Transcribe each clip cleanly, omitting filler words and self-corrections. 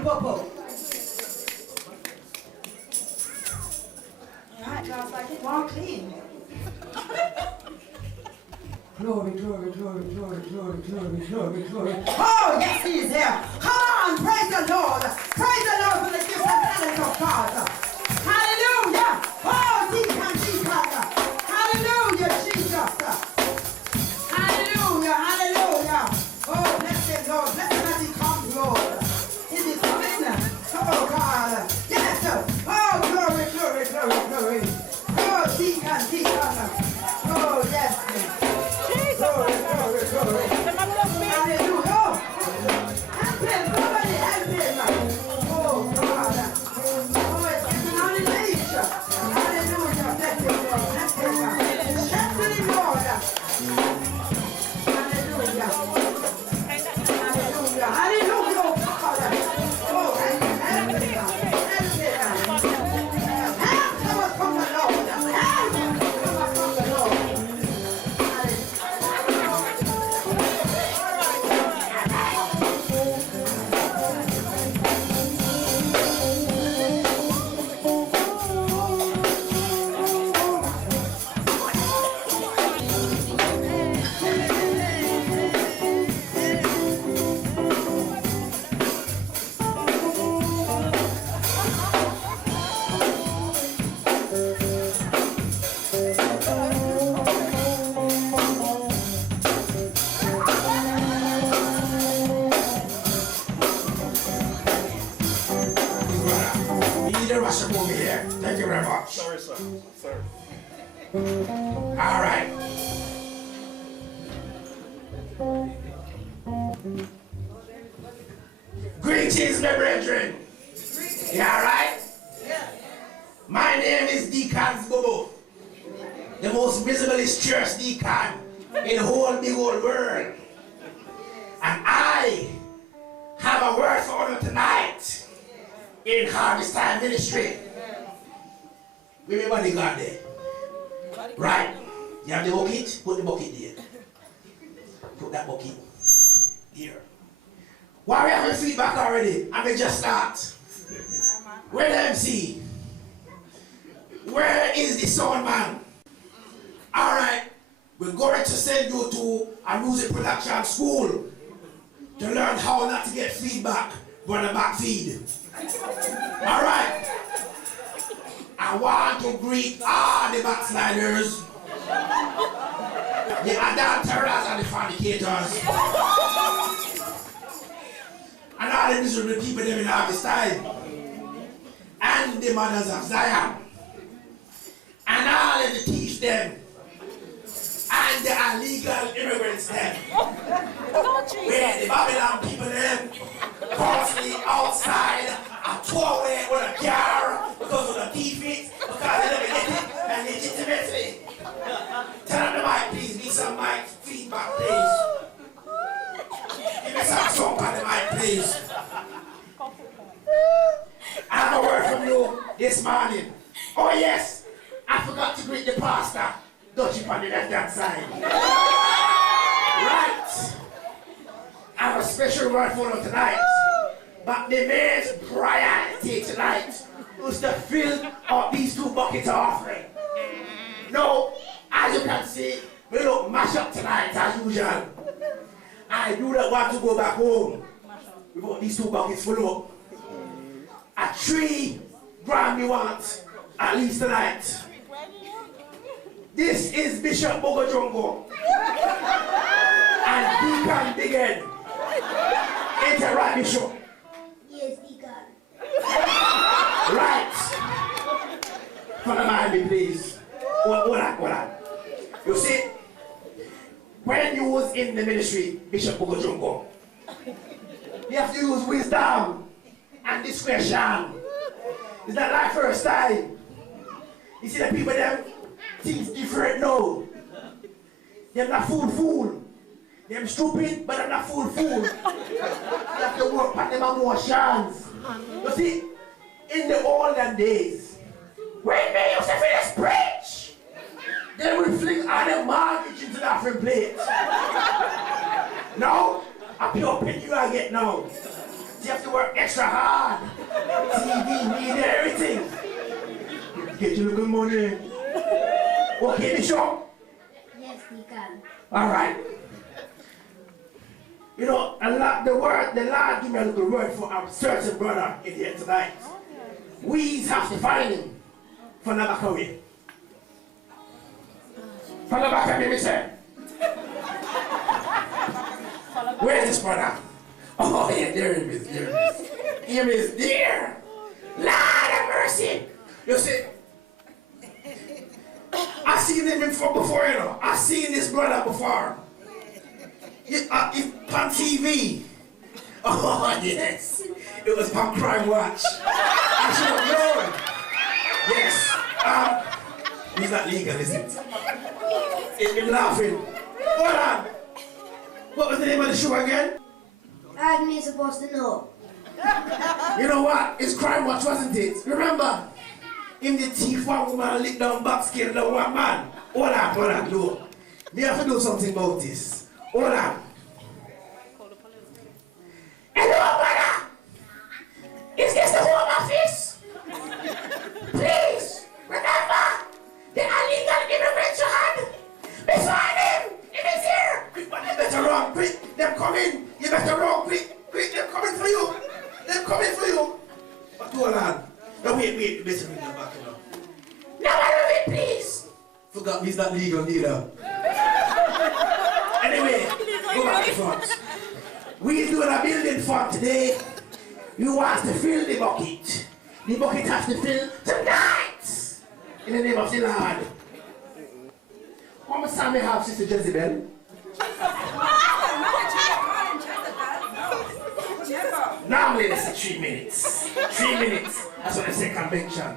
DeaCun BuBu. Alright, guys, like it one clean. Glory, glory, glory, glory, glory, glory, glory, glory. Oh, yes, he is here. Come on, praise the Lord. Praise the Lord for the gifts and talents of God. Hallelujah. Oh, DeaCun. Hallelujah, Jesus. Hallelujah, hallelujah. Oh, bless him, Lord. Bless him as he comes, Lord. Is he coming? Oh, God. Yes. Oh, glory, glory, glory, glory. Oh, DeaCun. Oh, yes. Glory, glory, glory. Hallelujah. Help him, somebody help him. Oh, God. Oh, it's getting on his age. Hallelujah. Bless him, Lord. Bless him. Bless him, Lord. Hallelujah. Hallelujah. Hallelujah. Oh, help him. Help him. Help us from the Lord. Help us from the Lord. Over here. Thank you very much. Sorry, sir. Sorry. All right. Greetings, my brethren. You all right? My name is DeaCun BuBu, the most visiblest church deacon in the whole big old world. And I have a word for you tonight in Harvest Time Ministry. Where everybody got there? Right. You have the bucket? Put the bucket there. Put that bucket here. Why we having feedback already? I may just start. Where the MC? Where is the sound man? Alright. We're going to send you to a music production school to learn how not to get feedback on the back feed. Alright. I want to greet all the backsliders, the adulterers and the fornicators, and all the miserable people living in Harvest Time, and the mothers of Zion, and all of the thieves them, and the illegal immigrants them, where the Babylon people them, constantly outside, and tow away with a car because of the thief it, because they never get it, and legitimately. Tell them the mic, please. Need some mic feedback, please. Give me some song on the mic, please. I have a word from you this morning. Oh yes, I forgot to greet the pastor. Dutchie on the left-hand side. Right. I have a special word for you tonight. But the main priority tonight was to fill up these 2 buckets of offering. Now, as you can see, we look mash up tonight as usual. I do not want to go back home without these 2 buckets full up. A 3 grand we want, at least tonight. This is Bishop Bogojongo and DeaCun Again. Ain't it right, Bishop? Yes, DeaCun. Right. Follow behind me, please. Hold on. You see, when you was in the ministry, Bishop Bogojongo, you have to use wisdom and discretion. It's not like first time. You see the people them things different now. They're not fool. They're stupid, but they're not fool. You have to work on them emotions. You see, in the olden days, when they used to finish preach, they would fling all their mortgage into the offering plate. Now, a pure penny you I get now. You have to work extra hard. TV, media, everything. Get you good money. Okay, Bishop? Yes, DeaCun. Alright. You know, the Lord give me a little word for a certain brother in here tonight. We have to find him from the back away. From the back of me, sir. Where is this brother? Oh, yeah, there he is, there he is. Him is there. Lord have mercy. You see, I seen him before, you know. I seen this brother before. It's on TV. Oh, yes. It was on Crime Watch. I should have known. Yes. He's not legal, is it? He's been laughing. Hold on. What was the name of the show again? I'm not supposed to know. You know what? It's Crime Watch, wasn't it? Remember? In the thief, one woman licked down back, killed the one man. Hold on, look. Me have to do something about this. Hold on. Hello, brother. Is this the Home Office? Please, remember, the illegal immigration. We find him. He is here. Quick, but you better run, quick. They're coming. You better run, quick. They're coming for you. They're coming for you. But hold on. No, wait, you better bring them back now. No, I love it, please. Forgot he's not legal neither. Anyway, go back to front. We're doing a building fund today. You want to fill the bucket. The bucket has to fill tonight. In the name of the Lord. How much time we have, Sister Jezebel? Normally they say 3 minutes. 3 minutes. That's what they say convention.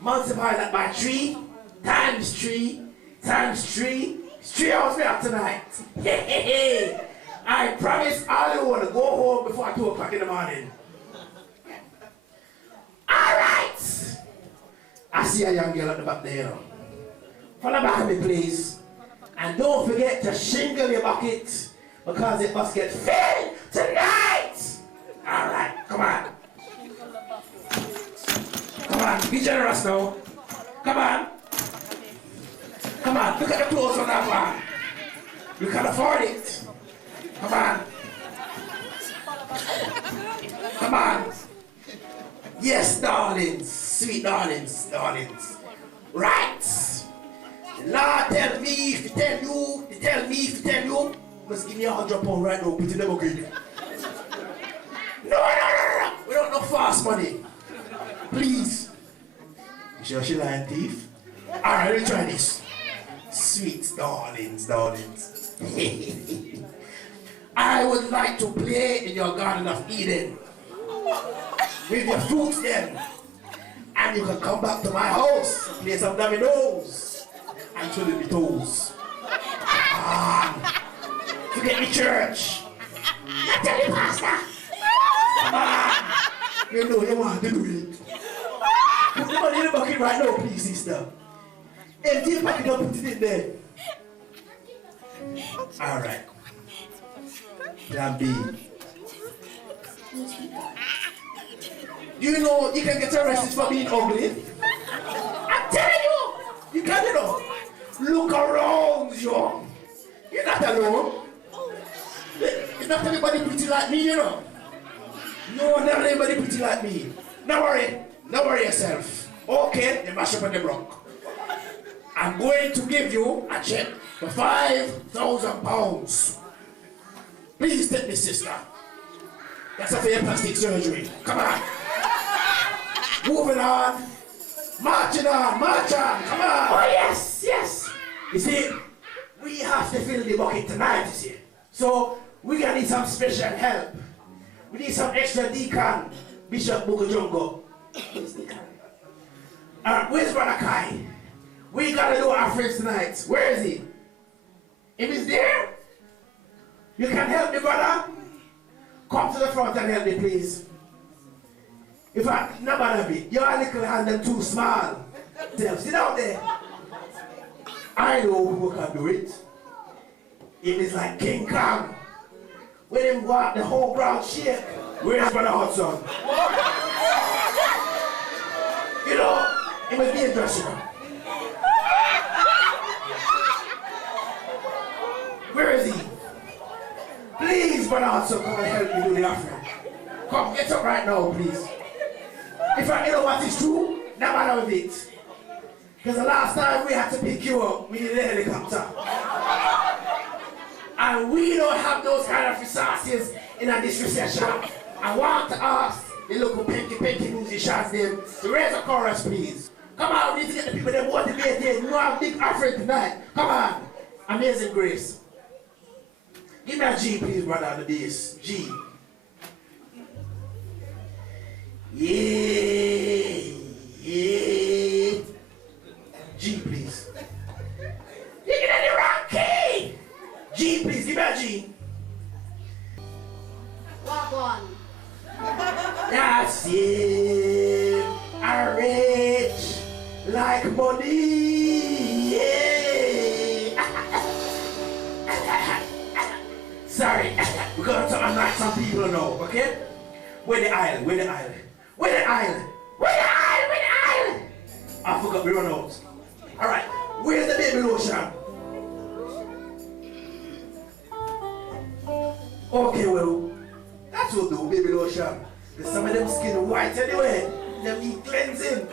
Multiply that by 3 times 3 times 3. It's 3 hours we have tonight. Hey. I promise all you want to go home before 2 o'clock in the morning. Alright. I see a young girl at the back there, you know. Follow back of me, please. And don't forget to shingle your bucket because it must get filled tonight. Alright, come on. Come on, be generous now. Come on. Come on, look at the clothes on that man. You can afford it. Come on. Come on. Yes, darlings. Sweet darlings. Right. The Lord tell me if to tell you, must give me £100 right now, put it in the bucket. No. We don't know fast money. Please. You sure she lying thief? Alright, let me try this. Sweet darlings. I would like to play in your Garden of Eden with your fruits then. And you can come back to my house and play some dominoes and twiddle the toes. Forget me church. Not tell the pastor. You know you want to do it. Put the money in the bucket right now, please, sister. Empty the bucket up, put it in there. Alright. Plan B. Do you know you can get arrested for being ugly? I'm telling you! You can, you know. Look around you. You're not alone. There's not everybody pretty like me, you know. No, not everybody pretty like me. Don't worry yourself. Okay, you mash up on the block. I'm going to give you a check for £5,000. Please take me, sister. That's a fair plastic surgery. Come on. Moving on. Marching on. Come on. Oh, yes. You see, we have to fill the bucket tonight, you see. So, we're going to need some special help. We need some extra DeaCun, Bishop BuBu. Where's Brother Kai? We gotta do our friends tonight. Where is he? If he's there, you can help me, brother. Come to the front and help me, please. If I, nobody, your little hand them too small. Tell, sit down there. I know who can do it. It is like King Kong. When him walk, the whole ground shake. Where's Brother Hudson? You know, it must be dangerous, you know. Where is he? Please, Brother Hudson, come and help me do the offering. Come, get up right now, please. If I know what is true, no matter with it. Because the last time we had to pick you up, we needed a helicopter. And we don't have those kind of resources in this recession. I want to ask the local pinky musicians them to raise a chorus, please. Come on, we need to get the people that motivated. You know our big offering tonight. Come on. Amazing Grace. Give me a G, please, brother, on the bass. G. Yeah. G, please. Give me the wrong key. G, please, give me a G. Walk on. That's it. I'm rich like money. Yeah. Sorry, we're gonna talk and knock some people now, okay? Where the island? Where the island? Where the island? Where the island? Where the island? I forgot we run out. Alright, where's the baby lotion? Okay, well, that's what do, baby lotion. Because some of them skin white anyway. Them need cleansing.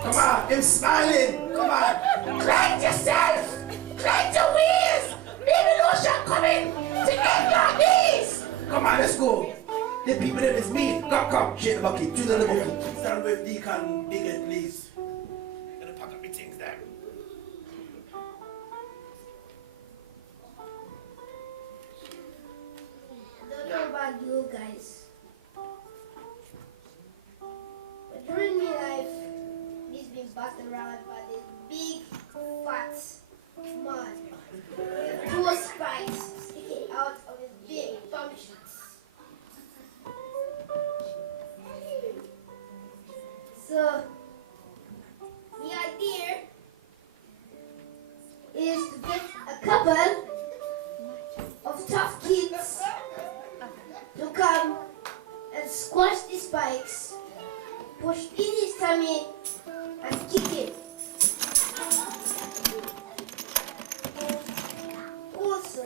Come on, them smiling. Come on. Cleanse yourself. Cleanse your wheels. Baby lotion coming to end your knees. Come on, let's go. The people that is me. Come. Shake the bucket. Choose the bucket. Stand with DeaCun BuBu, please. Gonna pack up my things there. I don't know about you guys, but during my life, he's been passed around by this big, fat man with 2 spikes sticking out of his big bum cheeks. So, the idea is to get a couple of tough kids to come and squash the spikes, push in his tummy, and kick it. Also,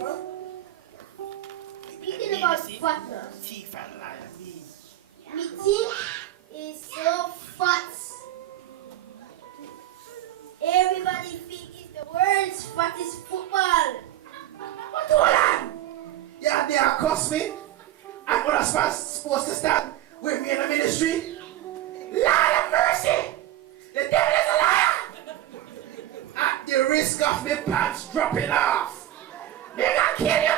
speaking about fatness, my team is so fat. Everybody thinks it's the world's fattest football. What do I? Yeah, they are cost me. And what am I supposed to stand with me in the ministry? Lord of mercy! The devil is a liar! At the risk of my pants dropping off, they gonna kill you!